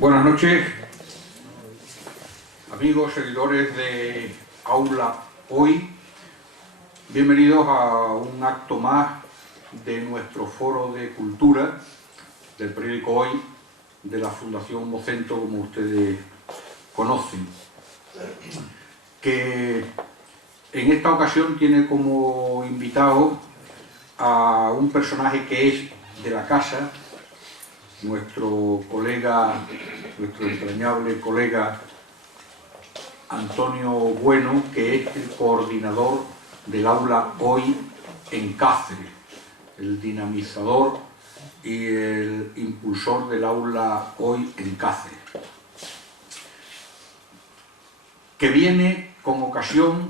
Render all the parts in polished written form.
Buenas noches, amigos, seguidores de Aula Hoy. Bienvenidos a un acto más de nuestro foro de cultura del periódico Hoy, de la Fundación Vocento, como ustedes conocen, que en esta ocasión tiene como invitado a un personaje que es de la casa, nuestro entrañable colega Antonio Bueno, que es el coordinador del Aula Hoy en Cáceres, el dinamizador y el impulsor del Aula Hoy en Cáceres, que viene con ocasión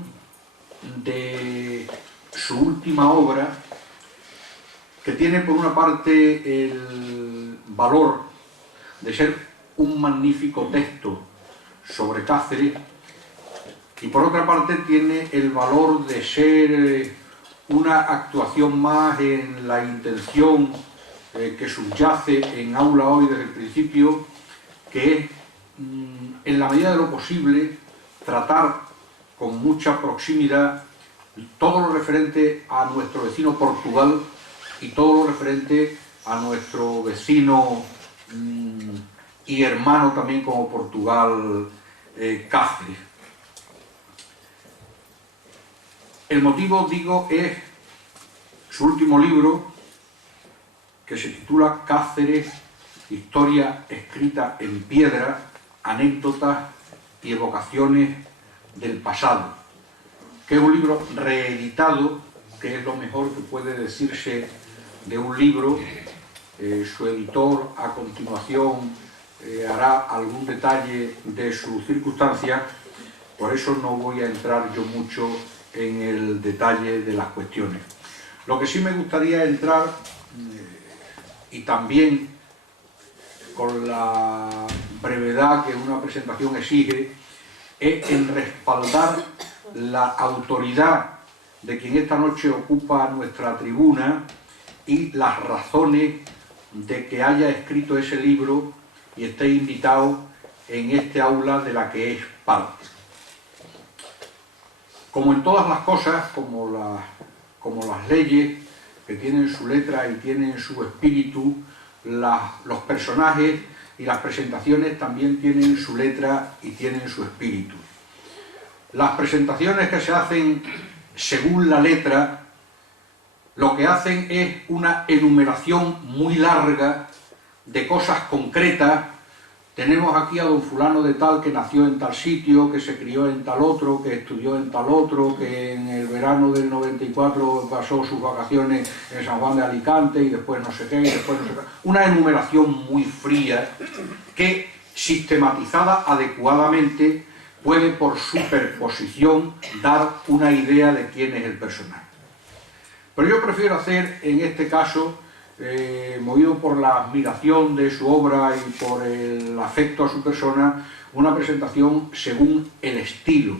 de su última obra, que tiene por una parte el valor de ser un magnífico texto sobre Cáceres y por otra parte tiene el valor de ser una actuación más en la intención que subyace en Aula Hoy desde el principio, que es, en la medida de lo posible, tratar con mucha proximidad todo lo referente a nuestro vecino Portugal y todo lo referente a nuestro vecino y hermano también como Portugal, Cáceres. El motivo, digo, es su último libro, que se titula Cáceres, historia escrita en piedra, anécdotas y evocaciones del pasado, que es un libro reeditado, que es lo mejor que puede decirse de un libro. Su editor a continuación hará algún detalle de sus circunstancias, por eso no voy a entrar yo mucho en el detalle de las cuestiones. Lo que sí me gustaría entrar, y también con la brevedad que una presentación exige, es en respaldar la autoridad de quien esta noche ocupa nuestra tribuna y las razones de que haya escrito ese libro y esté invitado en este aula de la que es parte. Como en todas las cosas, como las leyes que tienen su letra y tienen su espíritu, los personajes y las presentaciones también tienen su letra y tienen su espíritu. Las presentaciones que se hacen según la letra, lo que hacen es una enumeración muy larga de cosas concretas. Tenemos aquí a don fulano de tal que nació en tal sitio, que se crió en tal otro, que estudió en tal otro, que en el verano del 94 pasó sus vacaciones en San Juan de Alicante y después no sé qué, y después no sé qué. Una enumeración muy fría que, sistematizada adecuadamente, puede por superposición dar una idea de quién es el personaje. Pero yo prefiero hacer en este caso, movido por la admiración de su obra y por el afecto a su persona, una presentación según el estilo,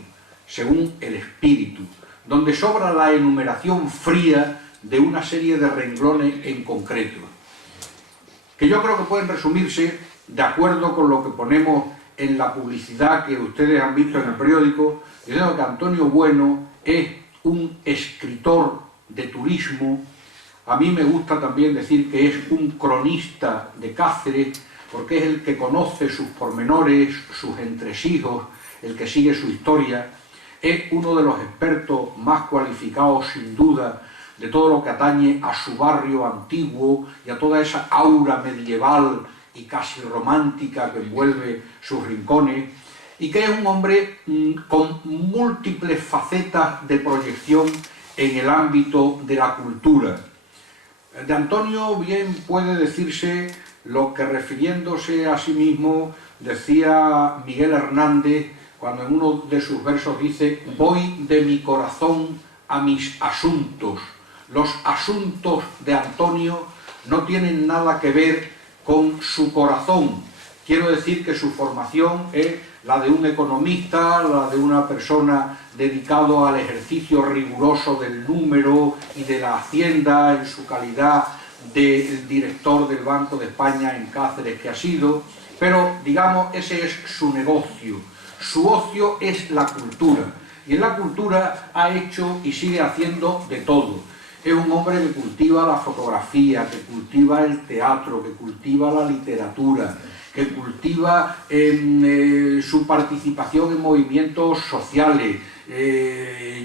según el espíritu, donde sobra la enumeración fría de una serie de renglones en concreto, que yo creo que pueden resumirse, de acuerdo con lo que ponemos en la publicidad que ustedes han visto en el periódico, diciendo que Antonio Bueno es un escritor de turismo. A mí me gusta también decir que es un cronista de Cáceres, porque es el que conoce sus pormenores, sus entresijos, el que sigue su historia. Es uno de los expertos más cualificados, sin duda, de todo lo que atañe a su barrio antiguo y a toda esa aura medieval y casi romántica que envuelve sus rincones, y que es un hombre con múltiples facetas de proyección en el ámbito de la cultura. De Antonio bien puede decirse lo que, refiriéndose a sí mismo, decía Miguel Hernández cuando en uno de sus versos dice: voy de mi corazón a mis asuntos. Los asuntos de Antonio no tienen nada que ver con su corazón. Quiero decir que su formación es la de un economista, la de una persona dedicado al ejercicio riguroso del número y de la hacienda en su calidad del director del Banco de España en Cáceres que ha sido, pero digamos ese es su negocio. Su ocio es la cultura, y en la cultura ha hecho y sigue haciendo de todo. Es un hombre que cultiva la fotografía, que cultiva el teatro, que cultiva la literatura, que cultiva su participación en movimientos sociales.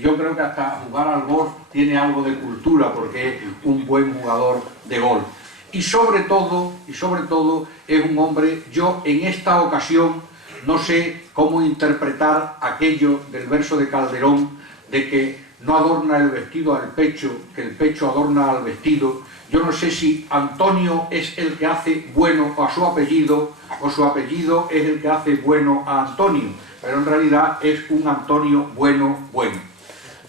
Yo creo que hasta jugar al golf tiene algo de cultura, porque es un buen jugador de golf. Y sobre todo es un hombre, yo en esta ocasión no sé cómo interpretar aquello del verso de Calderón, de que no adorna el vestido al pecho, que el pecho adorna al vestido. Yo no sé si Antonio es el que hace bueno a su apellido, o su apellido es el que hace bueno a Antonio, pero en realidad es un Antonio bueno.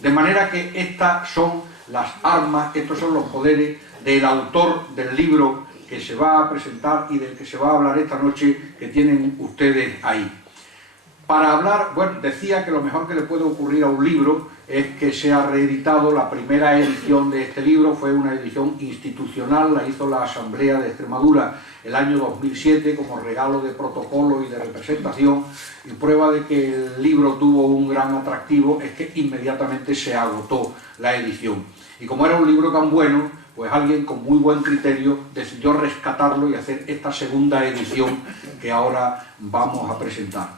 De manera que estas son las armas, estos son los poderes del autor del libro que se va a presentar y del que se va a hablar esta noche, que tienen ustedes ahí. Para hablar, bueno, decía que lo mejor que le puede ocurrir a un libro es que sea reeditado. La primera edición de este libro fue una edición institucional, la hizo la Asamblea de Extremadura el año 2007 como regalo de protocolo y de representación, y prueba de que el libro tuvo un gran atractivo es que inmediatamente se agotó la edición. Y como era un libro tan bueno, pues alguien con muy buen criterio decidió rescatarlo y hacer esta segunda edición que ahora vamos a presentar.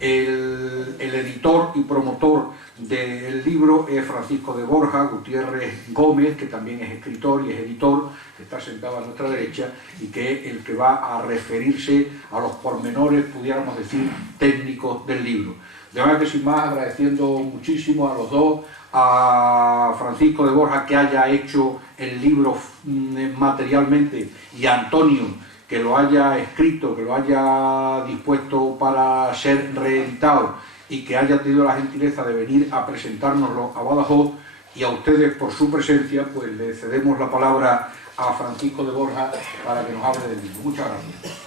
El editor y promotor del libro es Francisco de Borja Gutiérrez Gómez, que también es escritor y es editor, que está sentado a nuestra derecha, y que es el que va a referirse a los pormenores, pudiéramos decir, técnicos del libro. De verdad que sin más, agradeciendo muchísimo a los dos, a Francisco de Borja que haya hecho el libro materialmente, y a Antonio que lo haya escrito, que lo haya dispuesto para ser reeditado y que haya tenido la gentileza de venir a presentárnoslo a Badajoz, y a ustedes por su presencia, pues le cedemos la palabra a Francisco de Borja para que nos hable del libro. Muchas gracias.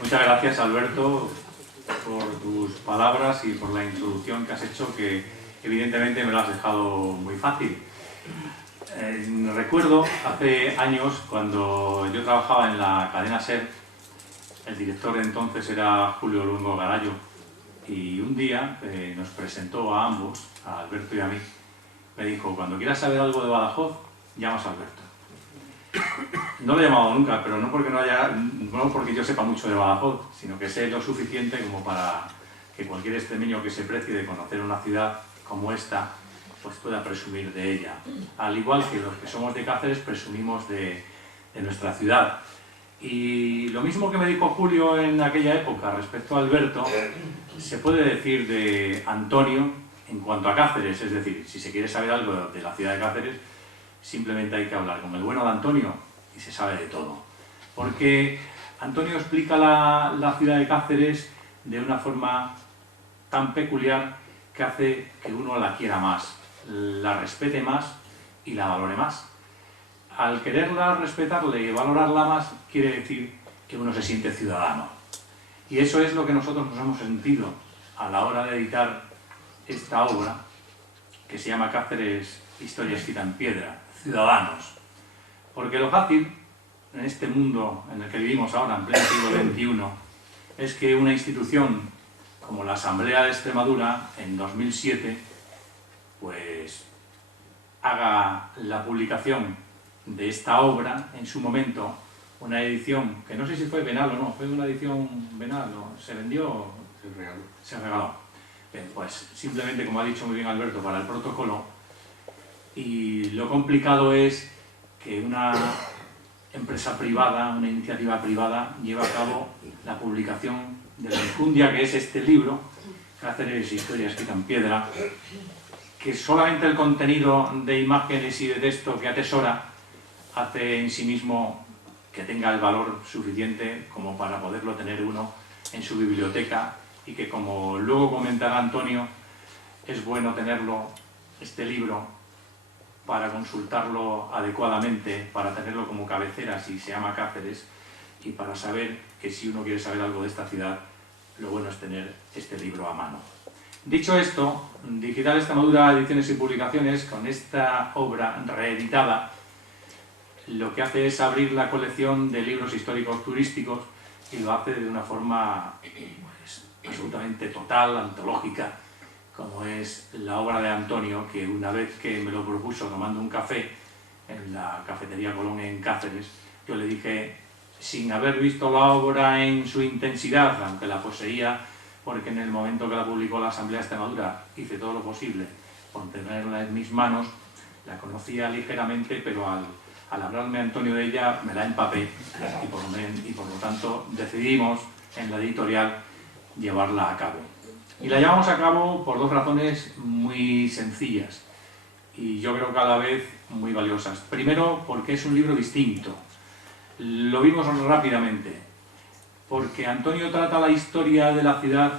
Muchas gracias, Alberto, por tus palabras y por la introducción que has hecho, que evidentemente me lo has dejado muy fácil. Recuerdo hace años, cuando yo trabajaba en la cadena SER, el director de entonces era Julio Luengo Garayo, y un día nos presentó a ambos, a Alberto y a mí. Me dijo: cuando quieras saber algo de Badajoz, llamas a Alberto. No lo he llamado nunca, pero no porque yo sepa mucho de Badajoz, sino que sé lo suficiente como para que cualquier extremeño que se precie de conocer una ciudad como esta, pues pueda presumir de ella. Al igual que los que somos de Cáceres presumimos de nuestra ciudad. Y lo mismo que me dijo Julio en aquella época respecto a Alberto, se puede decir de Antonio en cuanto a Cáceres. Es decir, si se quiere saber algo de la ciudad de Cáceres, simplemente hay que hablar con el bueno de Antonio y se sabe de todo. Porque Antonio explica la ciudad de Cáceres de una forma tan peculiar que hace que uno la quiera más, la respete más y la valore más. Al quererla respetarle y valorarla más, quiere decir que uno se siente ciudadano. Y eso es lo que nosotros nos hemos sentido a la hora de editar esta obra, que se llama Cáceres, historia escrita en piedra, Ciudadanos. Porque lo fácil, en este mundo en el que vivimos ahora, en pleno siglo XXI, es que una institución como la Asamblea de Extremadura, en 2007, pues haga la publicación de esta obra en su momento, una edición que no sé si fue venal o no, fue una edición venal, ¿no? ¿Se vendió o se regaló? Bien, pues simplemente, como ha dicho muy bien Alberto, para el protocolo. Y lo complicado es que una empresa privada, una iniciativa privada, lleva a cabo la publicación de la enjundia que es este libro, Cáceres, historia escrita en piedra, que solamente el contenido de imágenes y de texto que atesora hace en sí mismo que tenga el valor suficiente como para poderlo tener uno en su biblioteca, y que, como luego comentará Antonio, es bueno tenerlo, este libro, para consultarlo adecuadamente, para tenerlo como cabecera si se llama Cáceres, y para saber que si uno quiere saber algo de esta ciudad, lo bueno es tener este libro a mano. Dicho esto, Digital Extremadura Ediciones y Publicaciones, con esta obra reeditada, lo que hace es abrir la colección de libros históricos turísticos y lo hace de una forma pues, absolutamente total, antológica, como es la obra de Antonio, que una vez que me lo propuso tomando un café en la cafetería Colón en Cáceres, yo le dije, sin haber visto la obra en su intensidad, aunque la poseía, porque en el momento que la publicó la Asamblea de Extremadura hice todo lo posible por tenerla en mis manos, la conocía ligeramente, pero al hablarme Antonio de ella me la empapé y por lo tanto decidimos en la editorial llevarla a cabo. Y la llevamos a cabo por dos razones muy sencillas y yo creo que a la vez muy valiosas. Primero, porque es un libro distinto. Lo vimos rápidamente, porque Antonio trata la historia de la ciudad,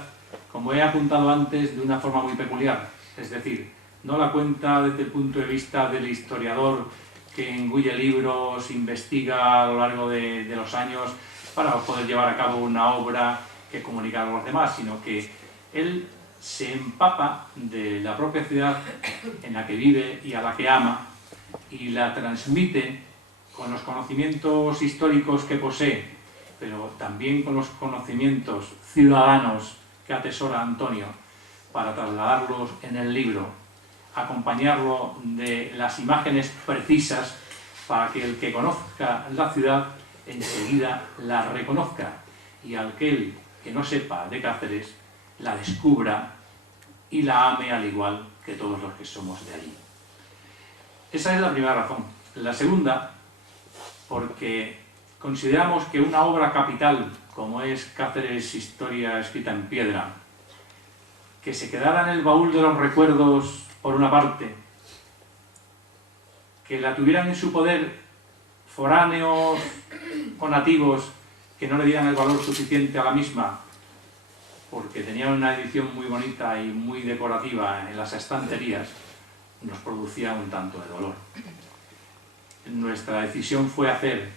como he apuntado antes, de una forma muy peculiar. Es decir, no la cuenta desde el punto de vista del historiador que engulle libros, investiga a lo largo de los años para poder llevar a cabo una obra que comunicar a los demás, sino que él se empapa de la propia ciudad en la que vive y a la que ama y la transmite con los conocimientos históricos que posee, pero también con los conocimientos ciudadanos que atesora Antonio para trasladarlos en el libro, acompañarlo de las imágenes precisas para que el que conozca la ciudad enseguida la reconozca y aquel que no sepa de Cáceres la descubra y la ame al igual que todos los que somos de allí. Esa es la primera razón. La segunda, porque consideramos que una obra capital como es Cáceres, historia escrita en piedra, que se quedara en el baúl de los recuerdos por una parte, que la tuvieran en su poder foráneos o nativos que no le dieran el valor suficiente a la misma, porque tenían una edición muy bonita y muy decorativa en las estanterías, nos producía un tanto de dolor. Nuestra decisión fue hacer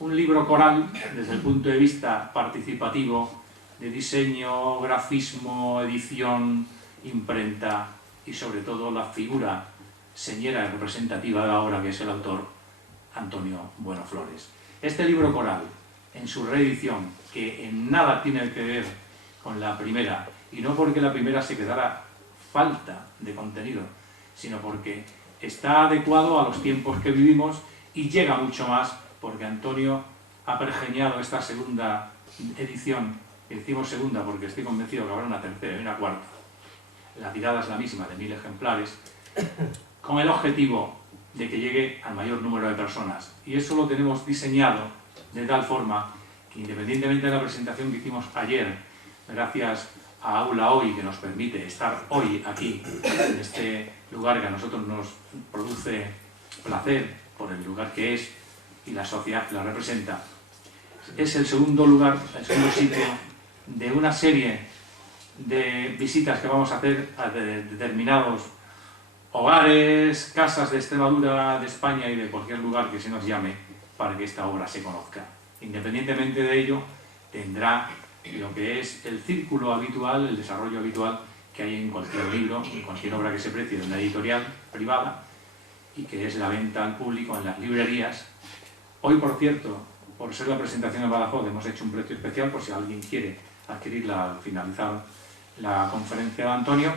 un libro coral desde el punto de vista participativo, de diseño, grafismo, edición, imprenta y sobre todo la figura señera y representativa de la obra, que es el autor Antonio Bueno Flores. Este libro coral, en su reedición, que en nada tiene que ver con la primera, y no porque la primera se quedara falta de contenido, sino porque está adecuado a los tiempos que vivimos y llega mucho más porque Antonio ha pergeñado esta segunda edición, que decimos segunda porque estoy convencido que habrá una tercera y una cuarta, la tirada es la misma, de 1000 ejemplares, con el objetivo de que llegue al mayor número de personas. Y eso lo tenemos diseñado de tal forma que, independientemente de la presentación que hicimos ayer, gracias a Aula Hoy, que nos permite estar hoy aquí, en este lugar que a nosotros nos produce placer por el lugar que es y la sociedad que la representa, es el segundo lugar, el segundo sitio de una serie de visitas que vamos a hacer a determinados hogares, casas de Extremadura, de España y de cualquier lugar que se nos llame para que esta obra se conozca. Independientemente de ello, tendrá lo que es el círculo habitual, el desarrollo habitual que hay en cualquier libro, en cualquier obra que se precie de una editorial privada y que es la venta al público en las librerías. Hoy, por cierto, por ser la presentación en Badajoz, hemos hecho un precio especial por si alguien quiere adquirirla al finalizar la conferencia de Antonio,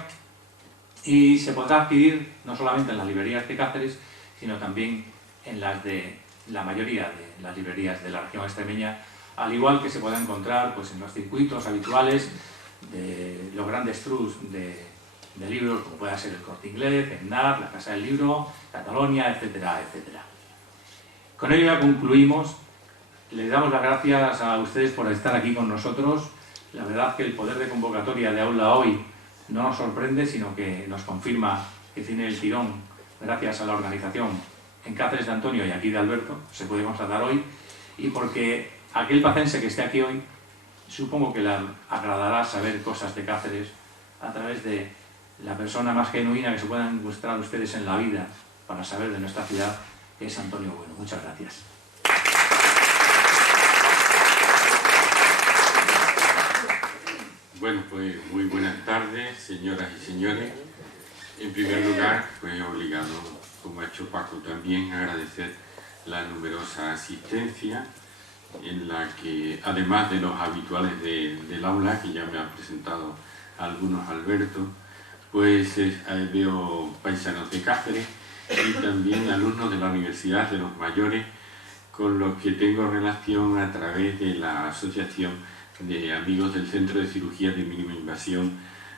y se podrá adquirir no solamente en las librerías de Cáceres, sino también en las de la mayoría de las librerías de la región extremeña, al igual que se pueda encontrar pues, en los circuitos habituales de los grandes trus de libros, como pueda ser el Corte Inglés, ENNAR, la Casa del Libro, Catalonia, etcétera, etcétera. Con ello ya concluimos. Les damos las gracias a ustedes por estar aquí con nosotros. La verdad que el poder de convocatoria de Aula Hoy no nos sorprende, sino que nos confirma que tiene el tirón gracias a la organización en Cáceres de Antonio y aquí de Alberto, se puede constatar hoy, y porque aquel pacense que esté aquí hoy, supongo que le agradará saber cosas de Cáceres a través de la persona más genuina que se puedan encontrar ustedes en la vida para saber de nuestra ciudad, que es Antonio Bueno. Muchas gracias. Bueno, pues muy buenas tardes, señoras y señores. En primer lugar, pues obligado, como ha hecho Paco también, a agradecer la numerosa asistencia, en la que, además de los habituales del aula, que ya me ha presentado algunos Alberto, pues veo paisanos de Cáceres y también alumnos de la Universidad de los Mayores, con los que tengo relación a través de la Asociación de Amigos del Centro de Cirugía de Mínima Invasión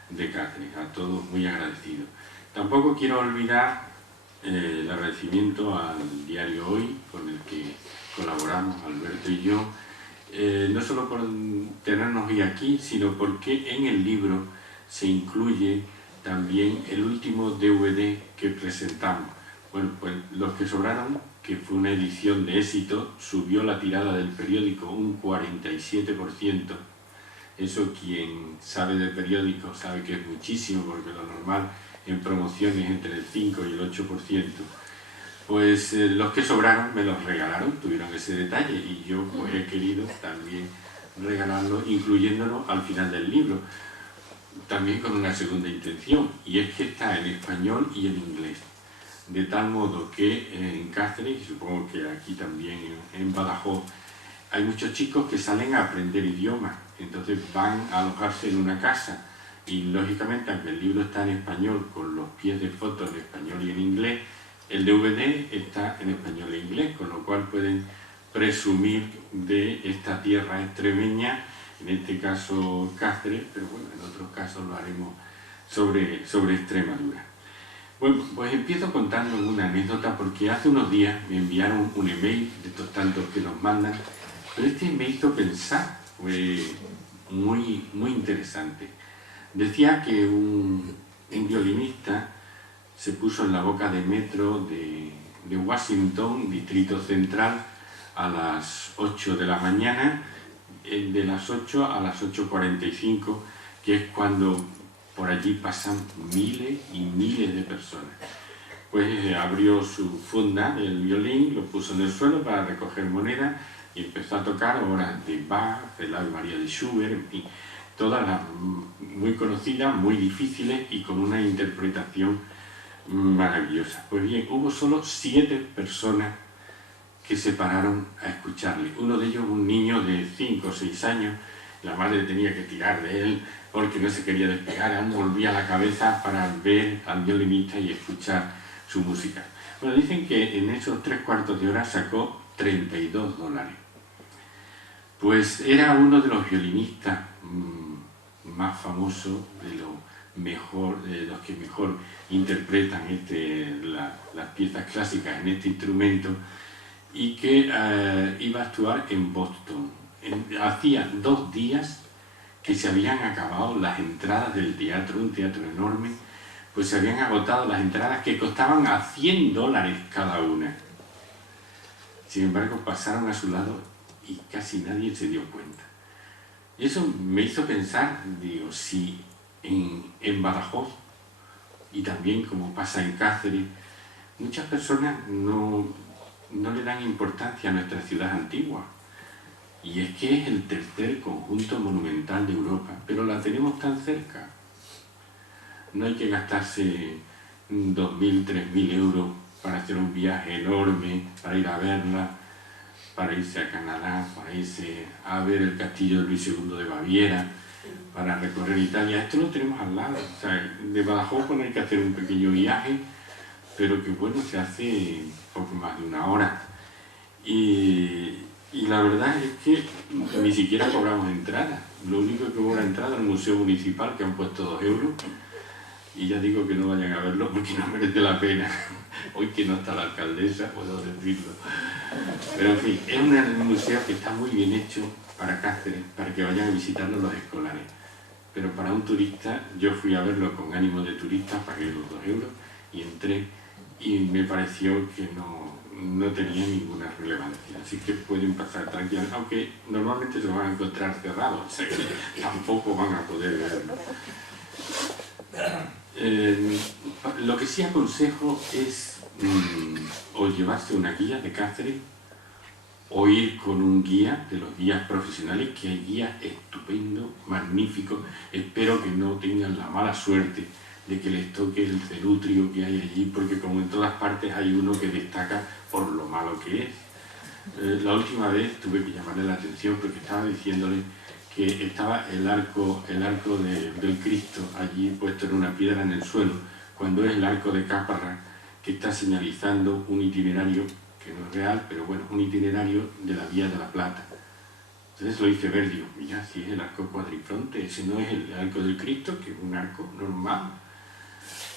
de Cáceres. A todos muy agradecidos. Tampoco quiero olvidar el agradecimiento al diario Hoy, con el que colaboramos Alberto y yo, no solo por tenernos hoy aquí, sino porque en el libro se incluye también el último DVD que presentamos. Bueno, pues Los que sobraron, que fue una edición de éxito, subió la tirada del periódico un 47%. Eso quien sabe de periódicos sabe que es muchísimo, porque lo normal en promociones entre el 5 y el 8%. Pues los que sobraron me los regalaron, tuvieron ese detalle, y yo pues he querido también regalarlo, incluyéndolo al final del libro, también con una segunda intención, y es que está en español y en inglés, de tal modo que en Cáceres, y supongo que aquí también en Badajoz, hay muchos chicos que salen a aprender idiomas, entonces van a alojarse en una casa, y lógicamente, aunque el libro está en español con los pies de fotos en español y en inglés, el DVD está en español e inglés, con lo cual pueden presumir de esta tierra extremeña, en este caso Cáceres, pero bueno, en otros casos lo haremos sobre Extremadura. Bueno, pues empiezo contando una anécdota, porque hace unos días me enviaron un email de estos tantos que nos mandan, pero este me hizo pensar, fue muy interesante. Decía que un violinista se puso en la boca de metro de Washington, Distrito Central, a las 8 de la mañana, de las 8 a las 8:45, que es cuando por allí pasan miles y miles de personas. Pues abrió su funda, el violín, lo puso en el suelo para recoger monedas y empezó a tocar obras de Bach, el Ave María de Schubert, en fin, todas las muy conocidas, muy difíciles y con una interpretación maravillosa. Pues bien, hubo solo 7 personas que se pararon a escucharle. Uno de ellos, un niño de 5 o 6 años, la madre tenía que tirar de él porque no se quería despegar, él volvía la cabeza para ver al violinista y escuchar su música. Bueno, dicen que en esos 3/4 de hora sacó $32. Pues era uno de los violinistas más famosos, de los que mejor interpretan las piezas clásicas en este instrumento, y que iba a actuar en Boston. Hacía 2 días que se habían acabado las entradas del teatro, un teatro enorme, pues se habían agotado las entradas, que costaban a $100 cada una. Sin embargo, pasaron a su lado y casi nadie se dio cuenta. Eso me hizo pensar, digo, si en Badajoz, y también como pasa en Cáceres, muchas personas no le dan importancia a nuestra ciudad antigua, y es que es el tercer conjunto monumental de Europa, pero la tenemos tan cerca. No hay que gastarse 2.000, 3.000 euros para hacer un viaje enorme, para ir a verla, para irse a Canadá, para irse a ver el castillo de Luis II de Baviera, para recorrer Italia. Esto lo tenemos al lado. O sea, de Badajoz no hay que hacer un pequeño viaje, pero que bueno, se hace poco más de 1 hora. Y la verdad es que ni siquiera cobramos entrada. Lo único que cobra entrada es el Museo Municipal, que han puesto 2 euros. Y ya digo que no vayan a verlo porque no merece la pena. Hoy que no está la alcaldesa, puedo decirlo. Pero en fin, es un museo que está muy bien hecho para Cáceres, para que vayan a visitarlo los escolares. Pero para un turista, yo fui a verlo con ánimo de turista, pagué los 2 euros y entré, y me pareció que no tenía ninguna relevancia. Así que pueden pasar tranquilamente, aunque normalmente se lo van a encontrar cerrado, o sea que tampoco van a poder verlo. Lo que sí aconsejo es o llevarse una guía de Cáceres o ir con un guía de los guías profesionales, que hay guías estupendos, magníficos. Espero que no tengan la mala suerte de que les toque el celutrio que hay allí, porque como en todas partes hay uno que destaca por lo malo que es. La última vez tuve que llamarle la atención porque estaba diciéndole que estaba el arco del Cristo allí puesto en una piedra en el suelo, cuando es el arco de Caparra, que está señalizando un itinerario, que no es real, pero bueno, un itinerario de la Vía de la Plata. Entonces lo hice ver, digo, mira, si es el arco cuadrifronte, ese no es el arco del Cristo, que es un arco normal.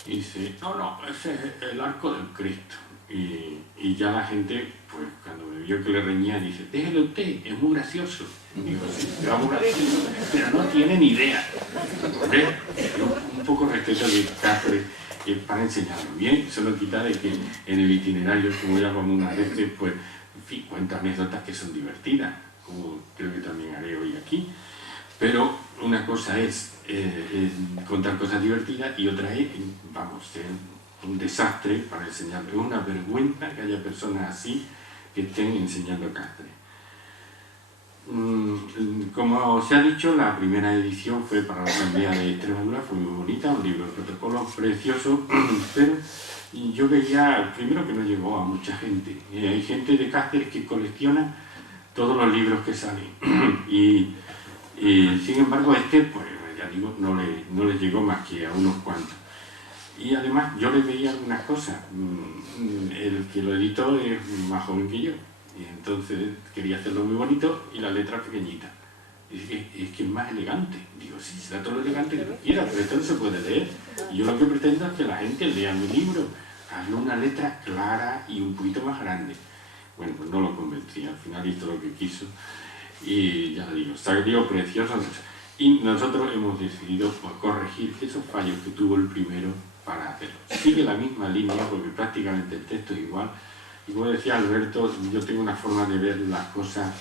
Y dice, no, ese es el arco del Cristo. Y ya la gente, pues cuando me vio que le reñía, dice, déjelo usted, es muy gracioso. Digo, sí, pero muy gracioso, pero no tiene ni idea. ¿Ves? Un poco respeto de Cáceres para enseñarlo bien. Eso no quita de que en el itinerario, como ya como unas veces, pues, en fin, cuenta anécdotas que son divertidas, como creo que también haré hoy aquí. Pero una cosa es contar cosas divertidas y otra es, vamos, ser un desastre para enseñarlo. Es una vergüenza que haya personas así que estén enseñando Cáceres. Como se ha dicho, la primera edición fue para la Asamblea de Extremadura, fue muy bonita, un libro de protocolo precioso, pero yo veía, primero, que no llegó a mucha gente. Hay gente de Cáceres que colecciona todos los libros que salen y sin embargo pues ya digo, no le llegó más que a unos cuantos. Y además yo le veía algunas cosas. El que lo editó es más joven que yo, y entonces quería hacerlo muy bonito y la letra pequeñita. Y dice, es que es más elegante. Digo, sí, será todo lo elegante que tú quieras, pero esto no se puede leer. Y yo lo que pretendo es que la gente lea mi libro, hazle una letra clara y un poquito más grande. Bueno, pues no lo convencí, al final hizo lo que quiso. Y ya digo, salió precioso. Y nosotros hemos decidido, pues, corregir esos fallos que tuvo el primero para hacerlo. Sigue la misma línea porque prácticamente el texto es igual. Y como decía Alberto, yo tengo una forma de ver las cosas,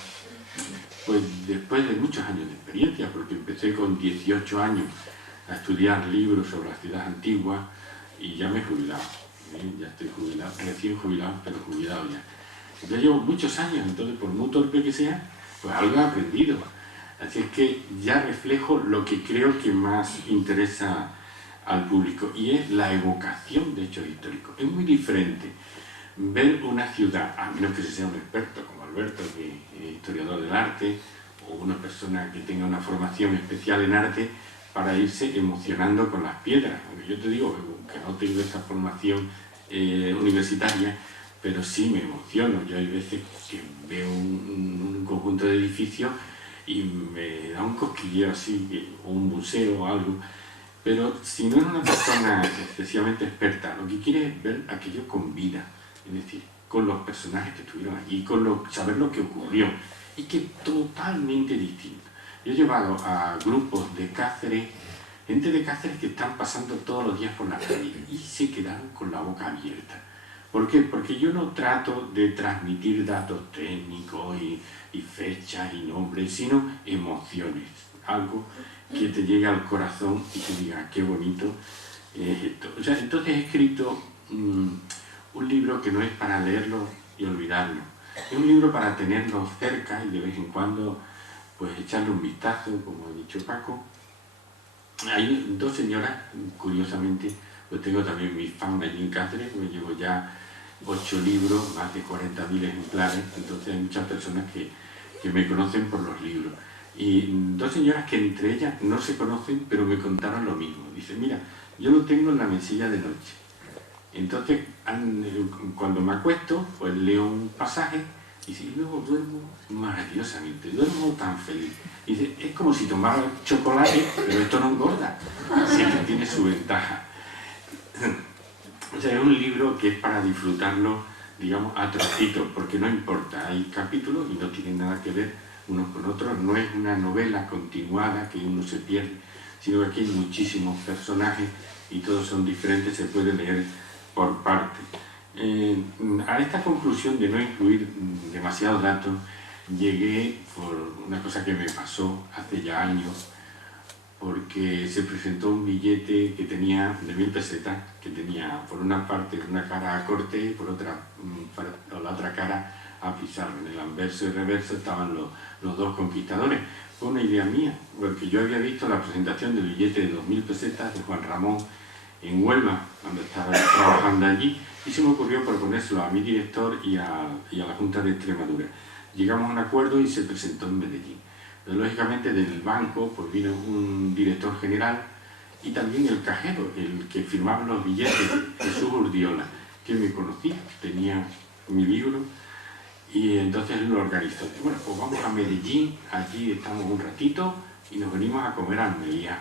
pues después de muchos años de experiencia, porque empecé con 18 años a estudiar libros sobre la ciudad antigua y ya me he jubilado. Ya estoy jubilado, recién jubilado, pero jubilado ya. Yo llevo muchos años, entonces por muy torpe que sea, pues algo he aprendido. Así es que ya reflejo lo que creo que más interesa al público, y es la evocación de hechos históricos. Es muy diferente ver una ciudad, a menos que se sea un experto como Alberto, que es historiador del arte, o una persona que tenga una formación especial en arte, para irse emocionando con las piedras. Aunque yo te digo que no tengo esa formación universitaria, pero sí me emociono. Yo hay veces que veo un conjunto de edificios y me da un cosquilleo así, o un museo o algo. Pero si no es una persona excesivamente experta, lo que quiere es ver aquello con vida, es decir, con los personajes que estuvieron allí, saber lo que ocurrió, y que es totalmente distinto. Yo he llevado a grupos de Cáceres, gente de Cáceres que están pasando todos los días por la calle y se quedaron con la boca abierta. ¿Por qué? Porque yo no trato de transmitir datos técnicos y fechas y nombres, sino emociones, algo que te llegue al corazón y te diga, qué bonito es esto. O sea, entonces he escrito un libro que no es para leerlo y olvidarlo. Es un libro para tenerlo cerca y de vez en cuando pues echarle un vistazo, como ha dicho Paco. Hay dos señoras, curiosamente, pues tengo también mis fans allí en Cáceres, me llevo ya 8 libros, más de 40.000 ejemplares, entonces hay muchas personas que me conocen por los libros. Y dos señoras que entre ellas no se conocen, pero me contaron lo mismo. Dice, mira, yo lo tengo en la mesilla de noche. Entonces, cuando me acuesto, pues leo un pasaje y luego duermo maravillosamente, duermo tan feliz. Y dice, es como si tomara chocolate, pero esto no engorda. Así que tiene su ventaja. O sea, es un libro que es para disfrutarlo, digamos, a trocitos, porque no importa, hay capítulos y no tienen nada que ver unos con otros, no es una novela continuada que uno se pierde, sino que aquí hay muchísimos personajes y todos son diferentes, se puede leer por partes. A esta conclusión de no incluir demasiados datos llegué por una cosa que me pasó hace ya años, porque se presentó un billete que tenía de 1000 pesetas, que tenía por una parte una cara a corte y por la otra cara a Pizarro. En el anverso y reverso estaban los dos conquistadores. Fue una idea mía, porque yo había visto la presentación del billete de 2000 pesetas de Juan Ramón en Huelva, cuando estaba trabajando allí, y se me ocurrió proponérselo a mi director y a la Junta de Extremadura. Llegamos a un acuerdo y se presentó en Medellín. Pero, lógicamente, del banco pues vino un director general y también el cajero, el que firmaba los billetes, Jesús Urdiola, que me conocía, tenía mi libro, y entonces él lo organizó. Bueno, pues vamos a Medellín, allí estamos un ratito y nos venimos a comer a Almería.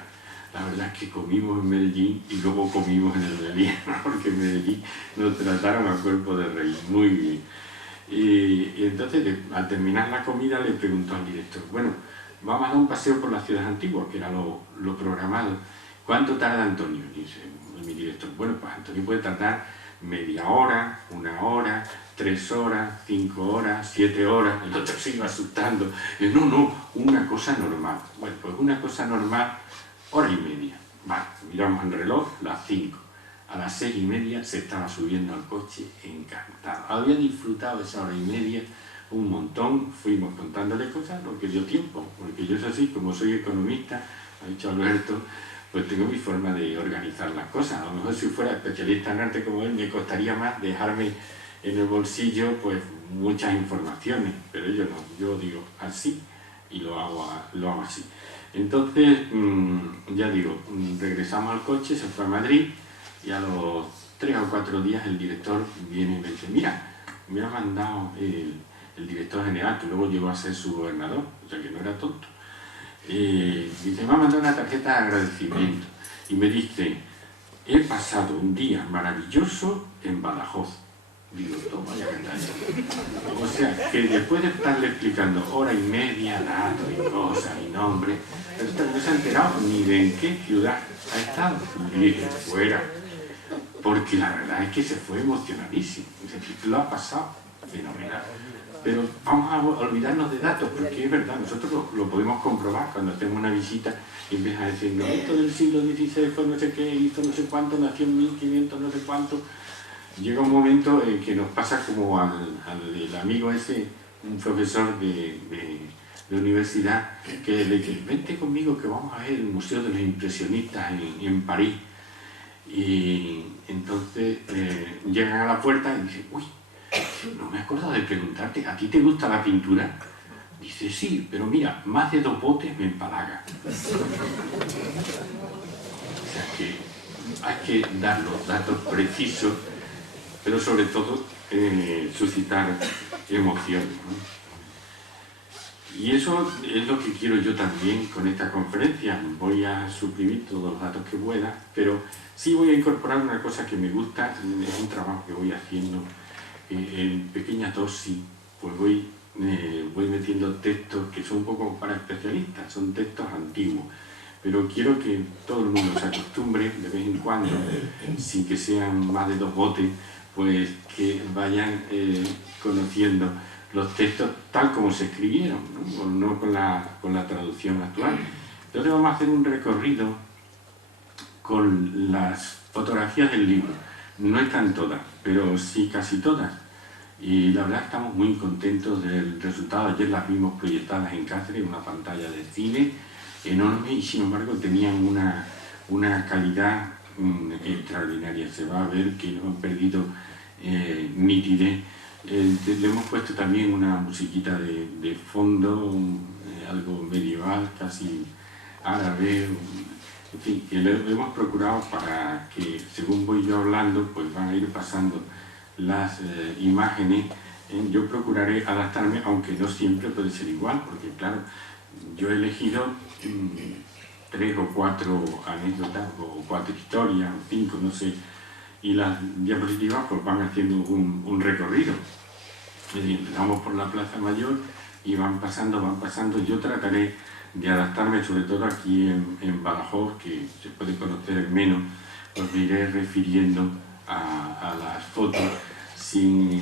La verdad es que comimos en Medellín y luego comimos en Almería, porque en Medellín nos trataron a cuerpo de rey, muy bien. Y entonces, al terminar la comida, le preguntó al director, bueno, vamos a dar un paseo por la ciudad antigua, que era lo programado. ¿Cuánto tarda Antonio? Y dice mi director, bueno, pues Antonio puede tardar media hora, 1 hora, 3 horas, 5 horas, 7 horas. El otro se iba asustando. Y no, una cosa normal. Bueno, pues una cosa normal, 1h30. Vale, miramos el reloj, las 5. A las 6:30 se estaba subiendo al coche encantado. Había disfrutado esa 1h30 un montón. Fuimos contándole cosas, lo que dio tiempo. Porque yo es así, como soy economista, ha dicho Alberto, pues tengo mi forma de organizar las cosas. A lo mejor si fuera especialista en arte como él, me costaría más dejarme en el bolsillo pues muchas informaciones, pero yo no, yo digo así y lo hago así. Entonces, ya digo, regresamos al coche, se fue a Madrid y a los 3 o 4 días el director viene y me dice, mira, me ha mandado el director general, que luego llegó a ser su gobernador, o sea que no era tonto. Dice, me ha mandado una tarjeta de agradecimiento y me dice, he pasado un día maravilloso en Badajoz. Digo, toma ya que. O sea, que después de estarle explicando 1h30, datos y cosas y nombres, no se ha enterado ni de en qué ciudad ha estado. Y dije, fuera, porque la verdad es que se fue emocionadísimo. Dice, lo ha pasado fenomenal. Pero vamos a olvidarnos de datos, porque es verdad, nosotros lo podemos comprobar cuando hacemos una visita y empiezan a decir, no, esto del siglo XVI fue no sé qué, hizo no sé cuánto, nació en 1500, no sé cuánto. Llega un momento en que nos pasa como al amigo ese, un profesor de universidad, que le dice, vente conmigo que vamos a ver el Museo de los Impresionistas en París. Y entonces llegan a la puerta y dicen, uy, no me he acordado de preguntarte, ¿a ti te gusta la pintura? Dice, sí, pero mira, más de 2 botes me empalaga. O sea que hay que dar los datos precisos, pero sobre todo suscitar emociones, ¿no? Y eso es lo que quiero yo también con esta conferencia. Voy a suprimir todos los datos que pueda, pero sí voy a incorporar una cosa que me gusta, es un trabajo que voy haciendo en pequeña dosis, pues voy metiendo textos que son un poco para especialistas, son textos antiguos, pero quiero que todo el mundo se acostumbre de vez en cuando, sin que sean más de 2 botes, pues que vayan conociendo los textos tal como se escribieron, no con la traducción actual. Entonces vamos a hacer un recorrido con las fotografías del libro. No están todas, pero sí casi todas. Y la verdad estamos muy contentos del resultado. Ayer las vimos proyectadas en Cáceres, en una pantalla de cine enorme, y sin embargo tenían una calidad extraordinaria. Se va a ver que no han perdido nitidez. Le hemos puesto también una musiquita de fondo, algo medieval, casi árabe, en fin, que lo hemos procurado para que, según voy yo hablando, pues van a ir pasando las imágenes. Yo procuraré adaptarme, aunque no siempre puede ser igual, porque claro, yo he elegido 3 o 4 anécdotas, o 4 historias, o 5, no sé, y las diapositivas pues van haciendo un recorrido. Es decir, empezamos por la Plaza Mayor y van pasando. Yo trataré de adaptarme, sobre todo aquí en Badajoz, que se puede conocer menos, pues me iré refiriendo a las fotos sin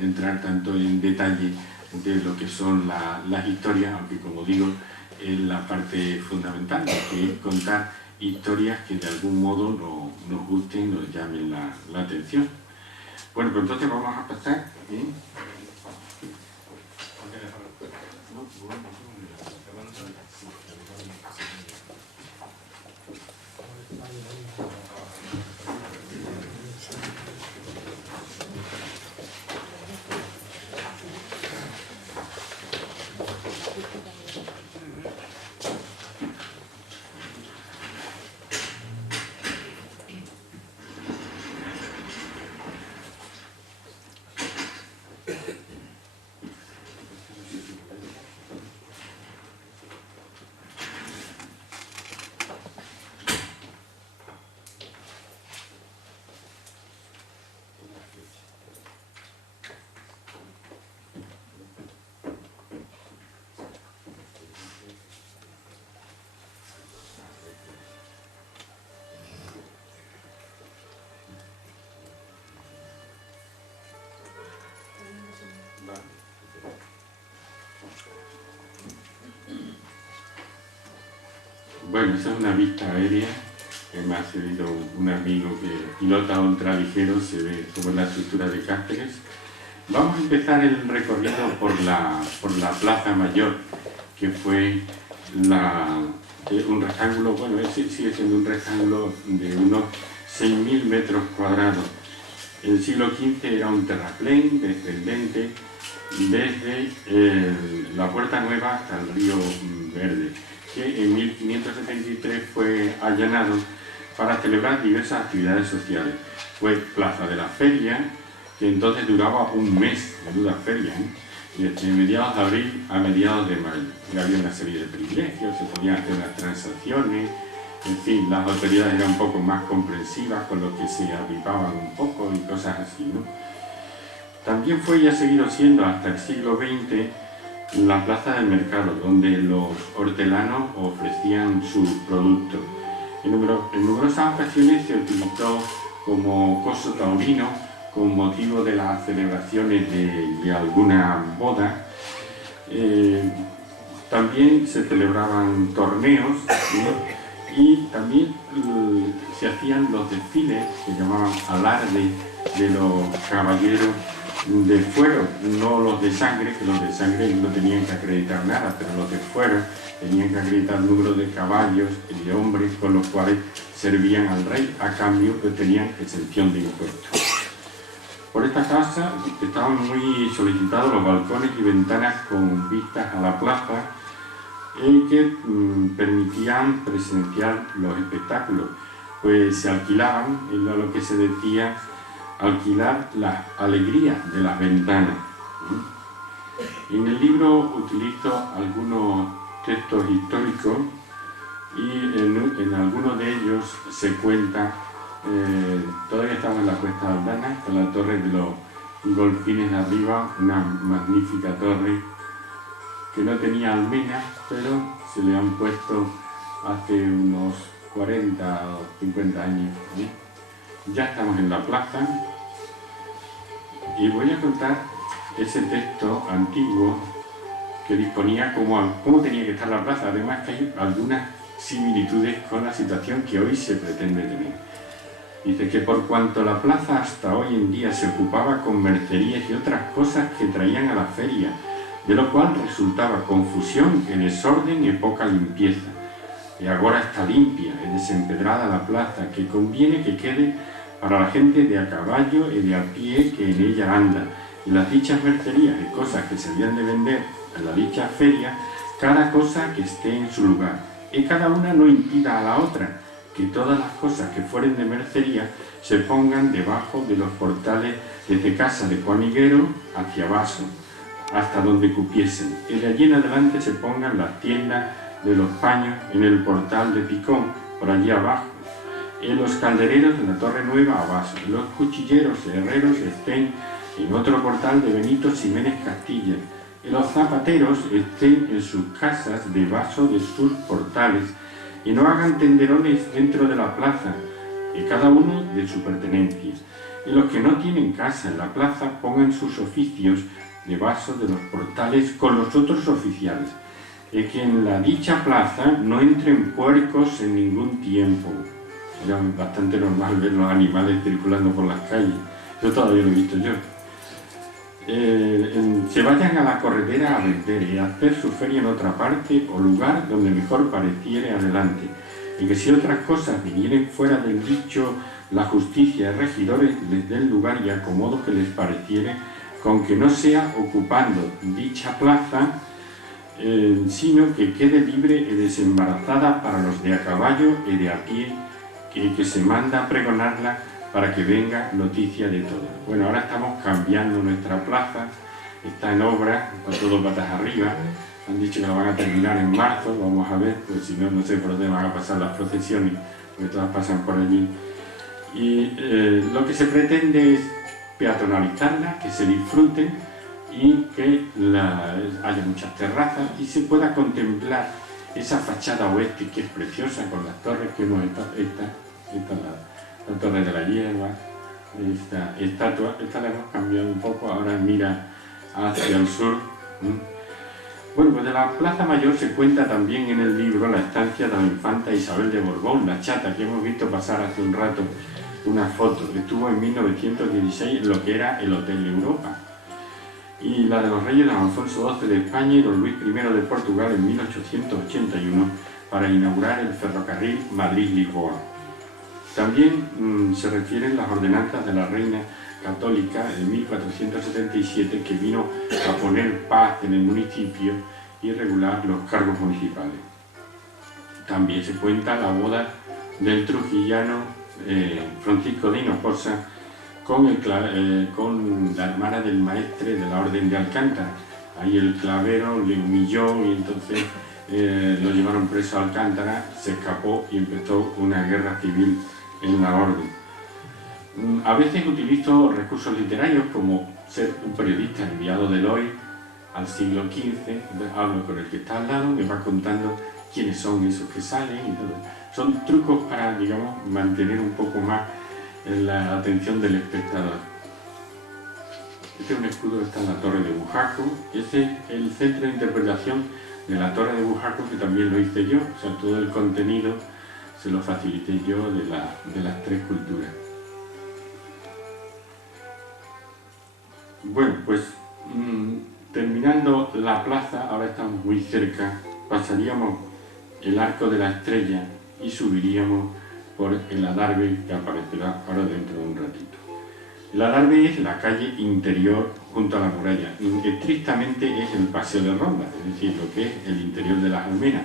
entrar tanto en detalle de lo que son las historias, aunque como digo, es la parte fundamental, que es contar historias que de algún modo nos gusten, nos llamen la atención. Bueno, pues entonces vamos a pasar. Bueno, esa es una vista aérea que me ha cedido un amigo que pilota ultraligero, se ve como la estructura de Cáceres. Vamos a empezar el recorrido por la Plaza Mayor, que fue un rectángulo, bueno, sigue siendo un rectángulo de unos 6.000 metros cuadrados. En el siglo XV era un terraplén descendente desde la Puerta Nueva hasta el Río Verde, que en 1573 fue allanado para celebrar diversas actividades sociales. Fue Plaza de la Feria, que entonces duraba un mes, menuda feria, desde mediados de abril a mediados de mayo. Y había una serie de privilegios, se podían hacer unas transacciones, en fin, las autoridades eran un poco más comprensivas, con lo que se avivaban un poco y cosas así, ¿no? También fue y ha seguido siendo hasta el siglo XX la plaza del mercado, donde los hortelanos ofrecían sus productos. En numerosas ocasiones se utilizó como coso taurino con motivo de las celebraciones de alguna boda. También se celebraban torneos, ¿no? Y también se hacían los desfiles que llamaban alarde de los caballeros de fuero, no los de sangre, que los de sangre no tenían que acreditar nada, pero los de fuero tenían que acreditar el número de caballos y de hombres con los cuales servían al rey, a cambio que tenían exención de impuestos. Por esta casa estaban muy solicitados los balcones y ventanas con vistas a la plaza que permitían presenciar los espectáculos, pues se alquilaban, en lo que se decía alquilar la alegría de las ventanas. En el libro utilizo algunos textos históricos y en algunos de ellos se cuenta, todavía estamos en la Cuesta de Aldana, con la torre de los Golfines de arriba, una magnífica torre que no tenía almenas, pero se le han puesto hace unos 40 o 50 años. Ya estamos en la plaza y voy a contar ese texto antiguo que disponía cómo tenía que estar la plaza. Además que hay algunas similitudes con la situación que hoy se pretende tener. Dice que por cuanto la plaza hasta hoy en día se ocupaba con mercerías y otras cosas que traían a la feria, de lo cual resultaba confusión e desorden e poca limpieza. Y agora está limpia e desempedrada la plaza, que conviene que quede para la gente de a caballo y de a pie que en ella anda, y las dichas mercerías y cosas que se habían de vender en la dicha feria, cada cosa que esté en su lugar, y cada una no impida a la otra, que todas las cosas que fueren de mercería se pongan debajo de los portales desde casa de Juan Higuero hacia abajo, hasta donde cupiesen, y de allí en adelante se pongan las tiendas de los paños en el portal de Picón, por allí abajo, y los caldereros de la Torre Nueva abajo, y los cuchilleros y herreros estén en otro portal de Benito Ximénez Castilla, y los zapateros estén en sus casas debajo de sus portales, y no hagan tenderones dentro de la plaza, y cada uno de su pertenencia, y los que no tienen casa en la plaza pongan sus oficios debajo de los portales con los otros oficiales, y que en la dicha plaza no entren puercos en ningún tiempo. Era bastante normal ver los animales circulando por las calles, yo todavía lo he visto yo. Se vayan a la corredera a vender y a hacer su feria en otra parte o lugar donde mejor pareciere adelante, y que si otras cosas vinieren fuera del dicho, la justicia y regidores les den lugar y acomodo que les pareciere, con que no sea ocupando dicha plaza, sino que quede libre y desembarazada para los de a caballo y de a pie, que se manda a pregonarla para que venga noticia de todo. Bueno, ahora estamos cambiando nuestra plaza, está en obra, está todo patas arriba, han dicho que lo van a terminar en marzo, vamos a ver, pues si no, no sé por dónde van a pasar las procesiones, porque todas pasan por allí. Y lo que se pretende es peatonalizarla, que se disfrute y que haya muchas terrazas y se pueda contemplar esa fachada oeste que es preciosa con las torres que hemos la torre de la hierba, esta estatua, esta la hemos cambiado un poco, ahora mira hacia el sur. Bueno, pues de la Plaza Mayor se cuenta también en el libro la estancia de la infanta Isabel de Borbón, la chata, que hemos visto pasar hace un rato una foto. Estuvo en 1916 en lo que era el Hotel Europa. Y la de los reyes don Alfonso XII de España y don Luis I de Portugal en 1881 para inaugurar el ferrocarril Madrid-Lisboa. También se refieren las ordenanzas de la reina católica en 1477 que vino a poner paz en el municipio y regular los cargos municipales. También se cuenta la boda del trujillano Francisco de Hinojosa con la hermana del maestre de la Orden de Alcántara. Ahí el clavero le humilló y entonces lo llevaron preso a Alcántara, se escapó y empezó una guerra civil en la Orden. A veces utilizo recursos literarios como ser un periodista enviado del hoy al siglo XV, hablo con el que está al lado, me va contando quiénes son esos que salen y todo. Son trucos para, digamos, mantener un poco más la atención del espectador. Este es un escudo que está en la Torre de Bujaco. Ese es el centro de interpretación de la Torre de Bujaco, que también lo hice yo. O sea, todo el contenido se lo facilité yo de las tres culturas. Bueno, pues terminando la plaza, ahora estamos muy cerca, pasaríamos el Arco de la Estrella y subiríamos por el Adarve, que aparecerá ahora dentro de un ratito. El Adarve es la calle interior junto a la muralla. Estrictamente es el Paseo de Ronda, es decir, lo que es el interior de las Almenas,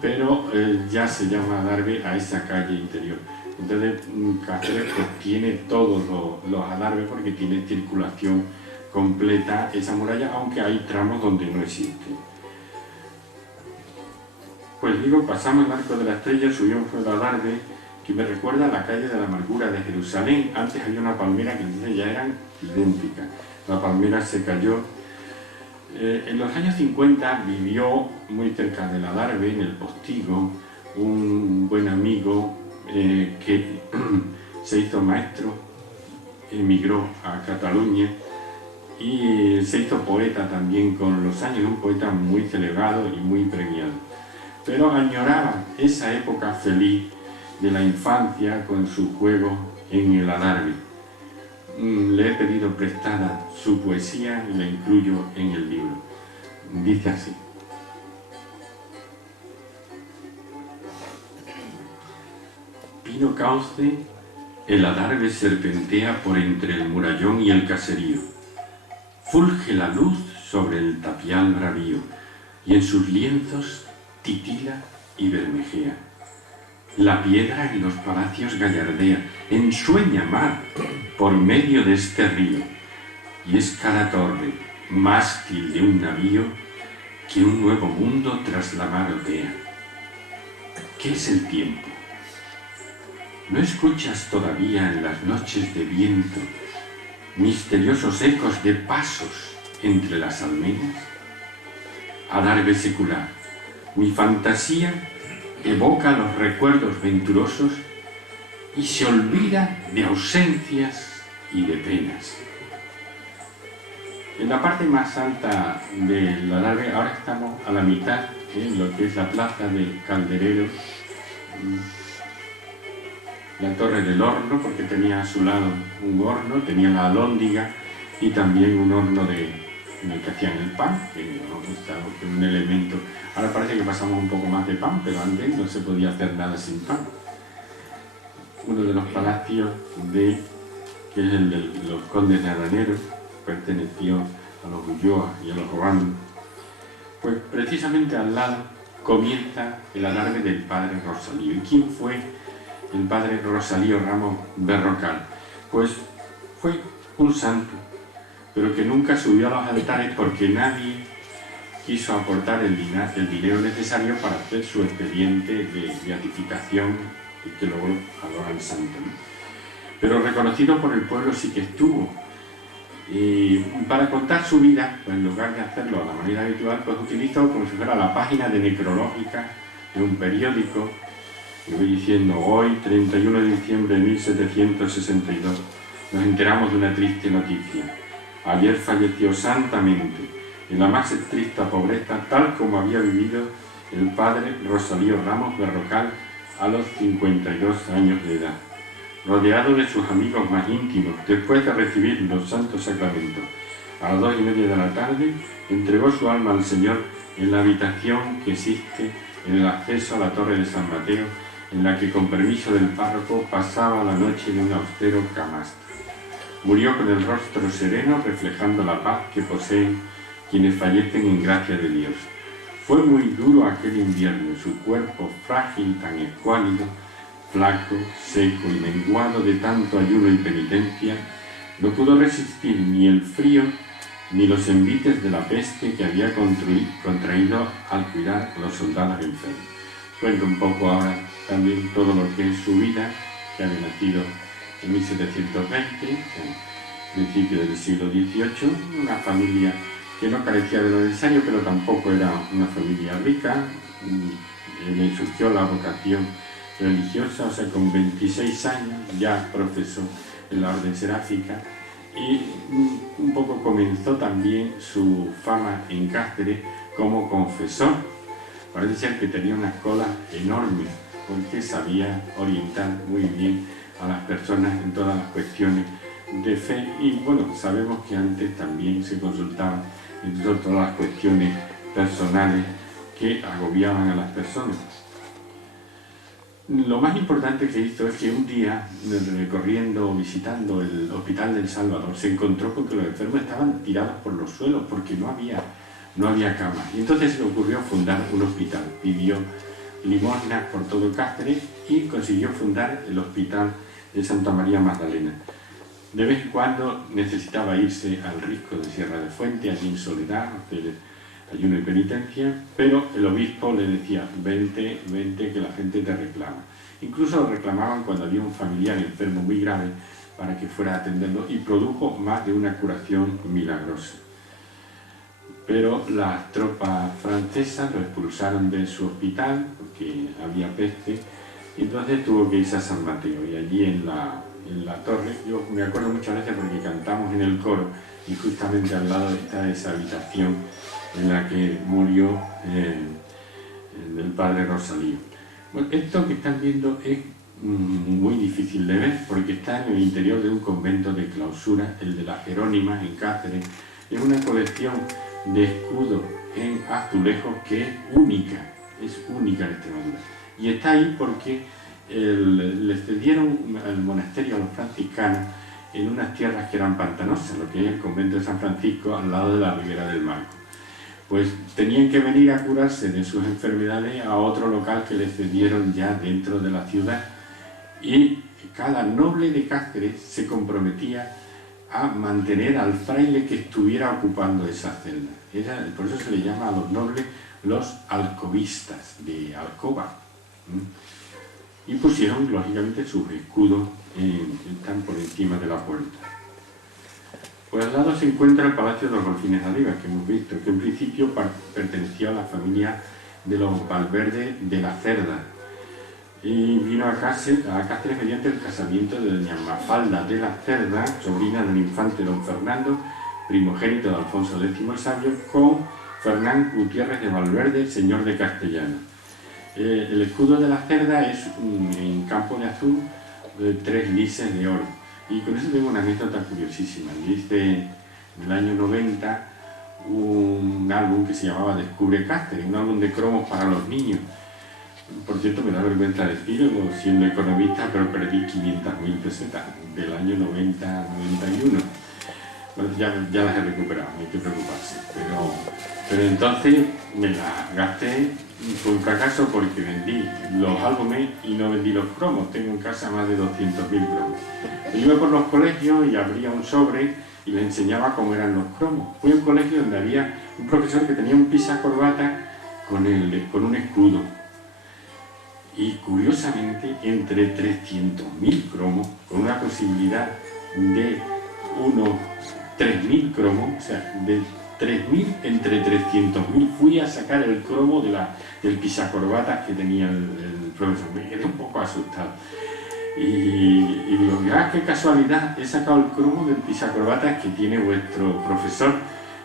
pero ya se llama Adarve a esa calle interior. Entonces Cáceres pues tiene todos los adarves porque tiene circulación completa esa muralla, aunque hay tramos donde no existe. Pues digo, pasamos el Arco de la Estrella, subimos por el adarve, que me recuerda a la calle de la Amargura de Jerusalén. Antes había una palmera que entonces ya eran idénticas. La palmera se cayó. En los años 50 vivió muy cerca del adarve, en el Postigo, un buen amigo que se hizo maestro, emigró a Cataluña y se hizo poeta también con los años, un poeta muy celebrado y muy premiado. Pero añoraba esa época feliz de la infancia con su juego en el adarve. Le he pedido prestada su poesía y la incluyo en el libro. Dice así: Pino cauce, el adarve serpentea por entre el murallón y el caserío. Fulge la luz sobre el tapial bravío, y en sus lienzos titila y bermejea. La piedra en los palacios gallardea, ensueña mar por medio de este río, y es cada torre, mástil de un navío, que un nuevo mundo tras la mar odea. ¿Qué es el tiempo? ¿No escuchas todavía en las noches de viento misteriosos ecos de pasos entre las almenas? Adarve secular, mi fantasía evoca los recuerdos venturosos y se olvida de ausencias y de penas. En la parte más alta del adarve, ahora estamos a la mitad, en lo que es la plaza de Caldereros, la Torre del Horno, porque tenía a su lado un horno, tenía la alhóndiga y también un horno en el que hacían el pan, que es un elemento. Ahora parece que pasamos un poco más de pan, pero antes no se podía hacer nada sin pan. Uno de los palacios que es el de los condes de Aranero, perteneció a los Ulloa y a los Obando. Pues precisamente al lado comienza el adarve del padre Rosalío. ¿Y quién fue el padre Rosalío Ramos Berrocal. Pues fue un santo, pero que nunca subió a los altares porque nadie quiso aportar el dinero necesario para hacer su expediente de beatificación y que luego lo hagan santo, ¿no? Pero reconocido por el pueblo sí que estuvo. Y para contar su vida, pues en lugar de hacerlo a la manera habitual, pues utilizó como si fuera la página de necrológica de un periódico. Y voy diciendo, hoy, 31 de diciembre de 1762, nos enteramos de una triste noticia. Ayer falleció santamente, en la más estricta pobreza, tal como había vivido el padre Rosalío Ramos Berrocal a los 52 años de edad, rodeado de sus amigos más íntimos, después de recibir los santos sacramentos. A las 2:30 de la tarde entregó su alma al Señor en la habitación que existe en el acceso a la Torre de San Mateo, en la que con permiso del párroco pasaba la noche en un austero camastro. Murió con el rostro sereno, reflejando la paz que poseen quienes fallecen en gracia de Dios. Fue muy duro aquel invierno, su cuerpo frágil, tan escuálido, flaco, seco y menguado de tanto ayuno y penitencia, no pudo resistir ni el frío ni los envites de la peste que había contraído al cuidar a los soldados enfermos. Cuento un poco ahora también todo lo que es su vida, que había nacido en 1720, a principios del siglo XVIII, una familia que no carecía de lo necesario, pero tampoco era una familia rica. Le surgió la vocación religiosa, o sea, con 26 años ya profesó en la orden seráfica y un poco comenzó también su fama en Cáceres como confesor. Parece ser que tenía una cola enorme porque sabía orientar muy bien a las personas en todas las cuestiones de fe y bueno, sabemos que antes también se consultaban en todas las cuestiones personales que agobiaban a las personas. Lo más importante que hizo es que un día, recorriendo, visitando el Hospital del Salvador, se encontró con que los enfermos estaban tirados por los suelos porque no había camas. Y entonces se le ocurrió fundar un hospital. Pidió limosnas por todo Cáceres y consiguió fundar el Hospital de Santa María Magdalena. De vez en cuando necesitaba irse al Risco de Sierra de Fuente, allí en soledad, hacer ayuno y penitencia, pero el obispo le decía, vente, que la gente te reclama. Incluso lo reclamaban cuando había un familiar enfermo muy grave para que fuera a atenderlo y produjo más de una curación milagrosa. Pero las tropas francesas lo expulsaron de su hospital porque había peste y entonces tuvo que irse a San Mateo y allí en la torre, yo me acuerdo muchas veces porque cantamos en el coro y justamente al lado está esa habitación en la que murió el padre Rosalío. Bueno, esto que están viendo es muy difícil de ver porque está en el interior de un convento de clausura, el de las Jerónimas en Cáceres. Es una colección de escudos en azulejos que es única en Extremadura. Y está ahí porque le cedieron al monasterio a los franciscanos en unas tierras que eran pantanosas, lo que es el convento de San Francisco al lado de la Ribera del Marco. Pues tenían que venir a curarse de sus enfermedades a otro local que les cedieron ya dentro de la ciudad y cada noble de Cáceres se comprometía a mantener al fraile que estuviera ocupando esa celda. Por eso se le llama a los nobles los alcobistas, de alcoba. Y pusieron, lógicamente, sus escudos, están por encima de la puerta. Pues al lado se encuentra el Palacio de los Golfines Arriba, que hemos visto, que en principio perteneció a la familia de los Valverde de la Cerda. Y vino a Cáceres mediante el casamiento de doña Mafalda de la Cerda, sobrina del infante don Fernando, primogénito de Alfonso X el Sabio, con Fernán Gutiérrez de Valverde, señor de Castellana. El escudo de la Cerda es en campo de azul, 3 lises de oro. Y con eso tengo una anécdota curiosísima. Hice en el año 90 un álbum que se llamaba Descubre Cáceres, un álbum de cromos para los niños. Por cierto, me da vergüenza decirlo, siendo economista, pero perdí 500.000 pesetas del año 90-91. Pues ya las he recuperado, no hay que preocuparse. Pero entonces me las gasté, fue un fracaso porque vendí los álbumes y no vendí los cromos. Tengo en casa más de 200.000 cromos. Yo iba por los colegios y abría un sobre y les enseñaba cómo eran los cromos. Fui a un colegio donde había un profesor que tenía un pisacorbata con un escudo. Y curiosamente, entre 300.000 cromos, con una posibilidad de unos 3.000 cromos, o sea, de 3.000 entre 300.000, fui a sacar el cromo del pisacorbatas que tenía el profesor. Me quedé un poco asustado. Y digo, qué casualidad, he sacado el cromo del pisacorbatas que tiene vuestro profesor,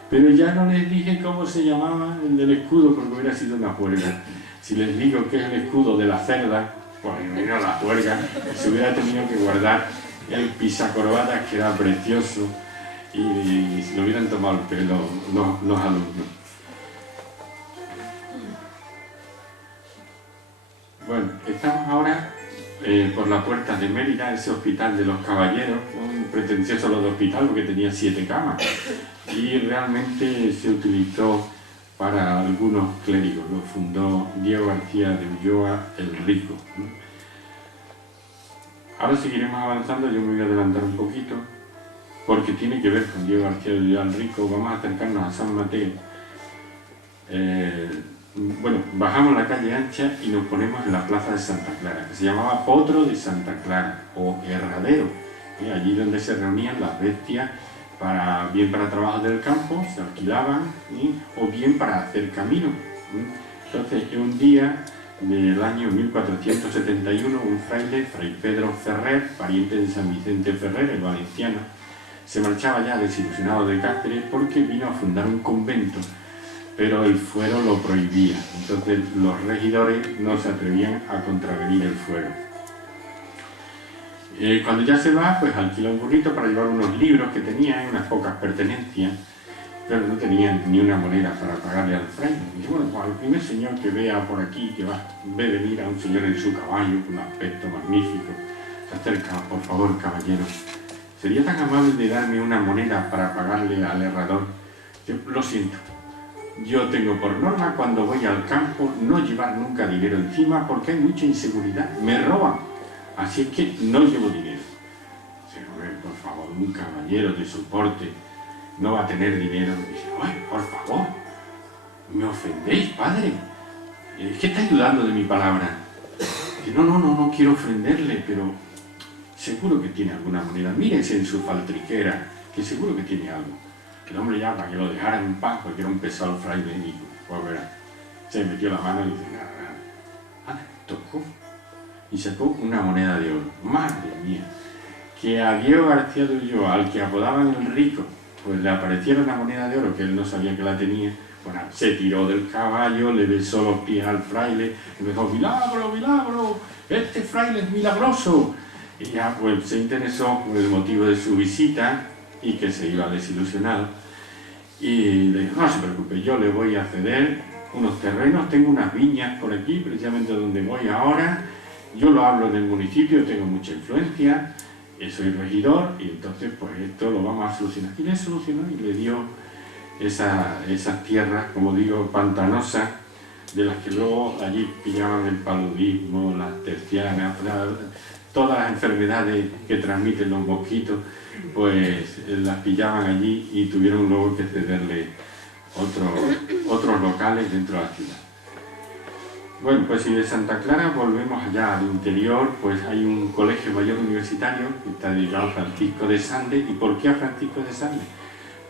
pero ya no les dije cómo se llamaba el del escudo, porque hubiera sido una juerga. Si les digo que es el escudo de la cerda, pues no la juerga, se hubiera tenido que guardar el pisacorbatas, que era precioso, y se lo hubieran tomado el pelo los alumnos. Bueno, estamos ahora por la puerta de Mérida, ese hospital de los caballeros, un pretencioso de hospital porque tenía 7 camas, y realmente se utilizó para algunos clérigos. Lo fundó Diego García de Ulloa el Rico. Ahora seguiremos avanzando, yo me voy a adelantar un poquito, porque tiene que ver con Diego García de Ulloa el Rico. Vamos a acercarnos a San Mateo. Bueno, bajamos la calle ancha y nos ponemos en la plaza de Santa Clara, que se llamaba Potro de Santa Clara, o Herradero, allí donde se reunían las bestias, bien para trabajos del campo, se alquilaban, o bien para hacer camino. Entonces, un día del año 1471, un fraile, Fray Pedro Ferrer, pariente de San Vicente Ferrer, el valenciano, se marchaba ya desilusionado de Cáceres porque vino a fundar un convento, pero el fuero lo prohibía. Entonces los regidores no se atrevían a contravenir el fuero. Cuando ya se va, pues alquila un burrito para llevar unos libros que tenía y unas pocas pertenencias, pero no tenían ni una moneda para pagarle al fraile. Y dice, bueno, pues al primer señor que vea por aquí, que ve venir a un señor en su caballo, con un aspecto magnífico, se acerca, por favor, caballero, ¿sería tan amable de darme una moneda para pagarle al herrador? Yo, lo siento, yo tengo por norma cuando voy al campo no llevar nunca dinero encima porque hay mucha inseguridad, me roban, así es que no llevo dinero. Dice, por favor, un caballero de su porte no va a tener dinero. Dice, ay, por favor, me ofendéis, padre, es que estáis dudando de mi palabra. Dice, no quiero ofenderle, pero seguro que tiene alguna moneda, mírense en su faltriquera, que seguro que tiene algo. El hombre ya, para que lo dejara en paz, porque era un pesado fraile, y pues verá, se metió la mano y dice, nada, tocó y sacó una moneda de oro. Madre mía, que a Diego García de Ulloa, al que apodaban el Rico, pues le apareciera una moneda de oro que él no sabía que la tenía. Bueno, se tiró del caballo, le besó los pies al fraile, y empezó, milagro, milagro, este fraile es milagroso. Y ya pues se interesó por el motivo de su visita y que se iba desilusionado. Y le dijo, no se preocupe, yo le voy a ceder unos terrenos, tengo unas viñas por aquí, precisamente donde voy ahora, yo lo hablo en el municipio, tengo mucha influencia, soy regidor, y entonces pues esto lo vamos a solucionar. Y le solucionó y le dio esas tierras, como digo, pantanosas, de las que luego allí pillaban el paludismo, las tercianas, todas las enfermedades que transmiten los mosquitos, pues las pillaban allí y tuvieron luego que cederle otros locales dentro de la ciudad. Bueno, pues si de Santa Clara volvemos allá al interior, pues hay un colegio mayor universitario que está dedicado a Francisco de Sande. ¿Y por qué a Francisco de Sande?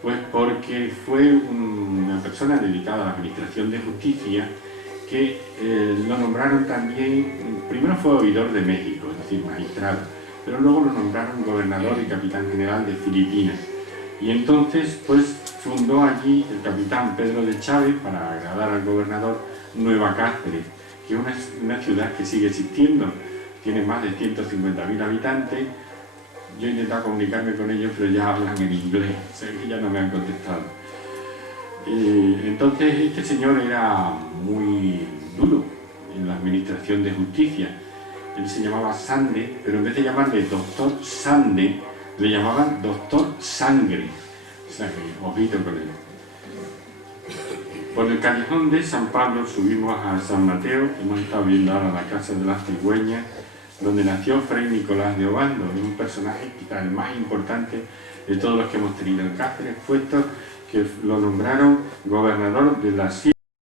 Pues porque fue una persona dedicada a la administración de justicia que lo nombraron también, primero fue oidor de México, es decir, magistrado, pero luego lo nombraron gobernador y capitán general de Filipinas. Y entonces pues fundó allí el capitán Pedro de Chávez, para agradar al gobernador, Nueva Cáceres, que es una ciudad que sigue existiendo, tiene más de 150.000 habitantes. Yo he intentado comunicarme con ellos, pero ya hablan en inglés, o sea que ya no me han contestado. Entonces este señor era muy duro en la administración de justicia. Él se llamaba Sande, pero en vez de llamarle doctor Sande, le llamaban doctor Sangre, O sea que, ojito con él. Por el callejón de San Pablo subimos a San Mateo, hemos estado viendo ahora la Casa de las Cigüeñas, donde nació Fray Nicolás de Obando, un personaje quizás el más importante de todos los que hemos tenido en Cáceres, puesto que lo nombraron gobernador de la